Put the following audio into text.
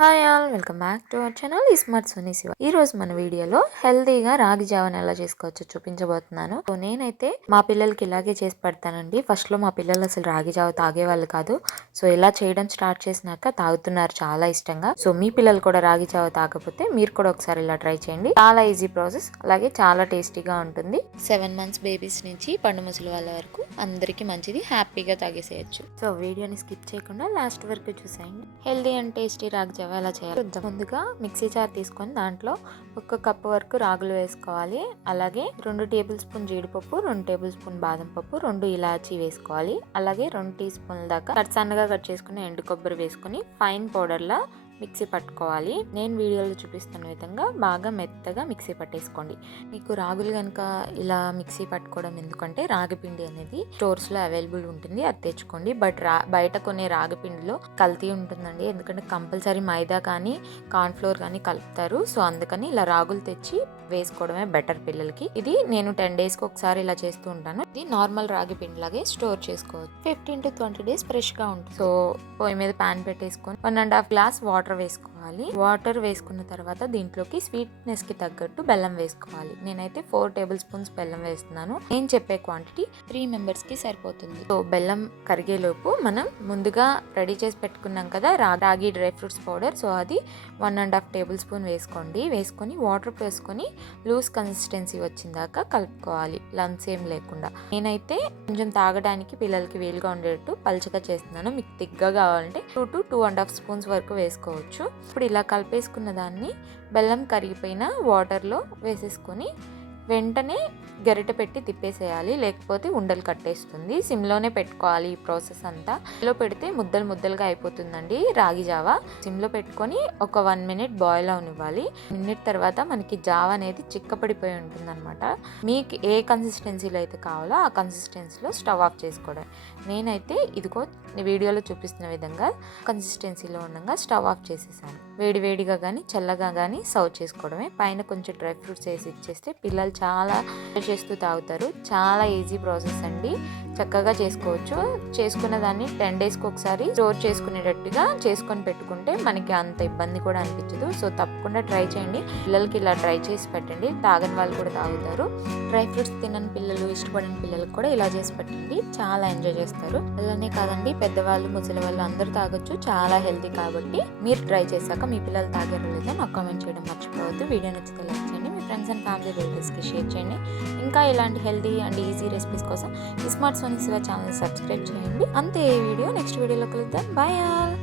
Hi all welcome back to our channel smart Soni Shiva ఈ రోజు మన వీడియోలో హెల్తీగా రాగి జావని ఎలా చేసుకోవచ్చో చూపించబోతున్నాను. సో నేనైతే మా పిల్లలకి ఇలాగే చేసి పెడతానండి. ఫస్ట్లో మా పిల్లలు అసలు రాగి జావ తాగేవాళ్ళు కాదు. సో ఇలా చేయడం స్టార్ట్ చేసినాక తాగుతున్నారు చాలా ఇష్టంగా. సో మీ పిల్లలు కూడా రాగి జావ తాగకపోతే మీరు కూడా ఒకసారి ఇలా ట్రై చేయండి. చాలా ఈజీ ప్రాసెస్ అలాగే చాలా టేస్టీగా ఉంటుంది. సెవెన్ మంత్స్ బేబీస్ నుంచి పండు ముసలి వాళ్ళ వరకు అందరికీ మంచిది హ్యాపీగా తాగేసేయచ్చు. సో వీడియోని స్కిప్ చేయకుండా లాస్ట్ వరకు చూసేయండి. హెల్దీ అండ్ టేస్టీ రాగి జావ ఎలా చేయాలి ముందుగా మిక్సీ జార్ తీసుకొని దాంట్లో ఒక కప్పు వరకు రాగులు వేసుకోవాలి. అలాగే రెండు టేబుల్ స్పూన్ జీడిపప్పు రెండు టేబుల్ స్పూన్ బాదం పప్పు రెండు ఇలాచీ వేసుకోవాలి. అలాగే రెండు టీ స్పూన్ల దాకా కట్ సన్నగా కట్ చేసుకుని ఎండు కొబ్బరి వేసుకుని ఫైన్ పౌడర్లా మిక్సీ పట్టుకోవాలి. నేను వీడియోలో చూపిస్తున్న విధంగా బాగా మెత్తగా మిక్సీ పట్టేసుకోండి. మీకు రాగులు కనుక ఇలా మిక్సీ పట్టుకోవడం ఎందుకంటే రాగి పిండి అనేది స్టోర్స్లో అవైలబుల్ ఉంటుంది. అది తెచ్చుకోండి. బట్ రా బయట కొనే రాగి పిండిలో కల్తీ ఉంటుందండి. ఎందుకంటే కంపల్సరీ మైదా కానీ కార్న్ఫ్లోర్ కానీ కలుపుతారు. సో అందుకని ఇలా రాగులు తెచ్చి వేసుకోవడమే బెటర్ పిల్లలకి. ఇది నేను టెన్ డేస్కి ఒకసారి ఇలా చేస్తూ ఉంటాను. ఇది నార్మల్ రాగి పిండి లాగే స్టోర్ చేసుకోవచ్చు. ఫిఫ్టీన్ టు ట్వంటీ డేస్ ఫ్రెష్గా ఉంటుంది. సో పొయ్యి మీద ప్యాన్ పెట్టేసుకొని one and half glass water వేసుకోవాలి వాటర్ వేసుకున్న తర్వాత దీంట్లోకి స్వీట్నెస్కి తగ్గట్టు బెల్లం వేసుకోవాలి. నేనైతే ఫోర్ టేబుల్ స్పూన్స్ బెల్లం వేస్తున్నాను. నేను చెప్పే క్వాంటిటీ త్రీ మెంబర్స్కి సరిపోతుంది. సో బెల్లం కరిగేలోపు మనం ముందుగా రెడీ చేసి పెట్టుకున్నాం కదా ragi dry fruits powder. So అది one and half tablespoon వేసుకోండి. వేసుకొని వాటర్ పోసుకొని లూజ్ కన్సిస్టెన్సీ వచ్చిందాక కలుపుకోవాలి. లంప్స్ ఏం లేకుండా. నేనైతే కొంచెం తాగడానికి పిల్లలకి వీలుగా ఉండేటట్టు పలుచగా చేస్తున్నాను. మీకు తిగ్గా కావాలంటే two to two and half spoons వరకు వేసుకోవచ్చు. ఇప్పుడు ఇలా కలిపేసుకున్న దాన్ని బెల్లం కరిగిపోయిన వాటర్లో వేసేసుకొని వెంటనే గరిట పెట్టి తిప్పేసేయాలి. లేకపోతే ఉండలు కట్టేస్తుంది. సిమ్లోనే పెట్టుకోవాలి ఈ ప్రాసెస్ అంతా. లో పెడితే ముద్దలు ముద్దలుగా అయిపోతుందండి రాగి జావా. సిమ్లో పెట్టుకొని ఒక వన్ మినిట్ బాయిల్ అవనివ్వాలి. మినిట్ తర్వాత మనకి జావ అనేది చిక్కపడిపోయి ఉంటుందన్నమాట. మీకు ఏ కన్సిస్టెన్సీలో అయితే కావాలో ఆ కన్సిస్టెన్సీలో స్టవ్ ఆఫ్ చేసుకోవడం. నేనైతే ఇదిగో వీడియోలో చూపిస్తున్న విధంగా కన్సిస్టెన్సీలో ఉండగా స్టవ్ ఆఫ్ చేసేసాను. వేడివేడిగా కానీ చల్లగా కానీ సర్వ్ చేసుకోవడమే. పైన కొంచెం డ్రై ఫ్రూట్స్ వేసి ఇచ్చేస్తే పిల్లలు చాలా చేస్తూ తాగుతారు. చాలా ఈజీ ప్రాసెస్ అండి. చక్కగా చేసుకోవచ్చు. చేసుకున్న దాన్ని టెన్ డేస్కి ఒకసారి స్టోర్ చేసుకునేటట్టుగా చేసుకొని పెట్టుకుంటే మనకి అంత ఇబ్బంది కూడా అనిపించదు. సో తప్పకుండా ట్రై చేయండి. పిల్లలకి ఇలా ట్రై చేసి పెట్టండి. తాగని వాళ్ళు కూడా తాగుతారు. డ్రై ఫ్రూట్స్ తినని పిల్లలు ఇష్టపడని పిల్లలకు కూడా ఇలా చేసి పెట్టండి. చాలా ఎంజాయ్ చేస్తారు. అలానే కాదండి పెద్దవాళ్ళు ముసలి వాళ్ళు అందరూ తాగొచ్చు. చాలా హెల్తీ కాబట్టి మీరు ట్రై చేశాక మీ పిల్లలు తాగారో లేదో నాకు కామెంట్ చేయడం మర్చిపోవద్దు. వీడియో నచ్చితే లైక్ చేయండి. మీ ఫ్రెండ్స్ అండ్ ఫ్యామిలీ రిలేటివ్స్కి షేర్ చేయండి. ఇంకా ఇలాంటి హెల్తీ అండ్ ఈజీ రెసిపీస్ కోసం smart Soni Siva channel subscribe చేయండి. అంతే ఈ వీడియో. నెక్స్ట్ వీడియోలో కలుద్దాం. Bye all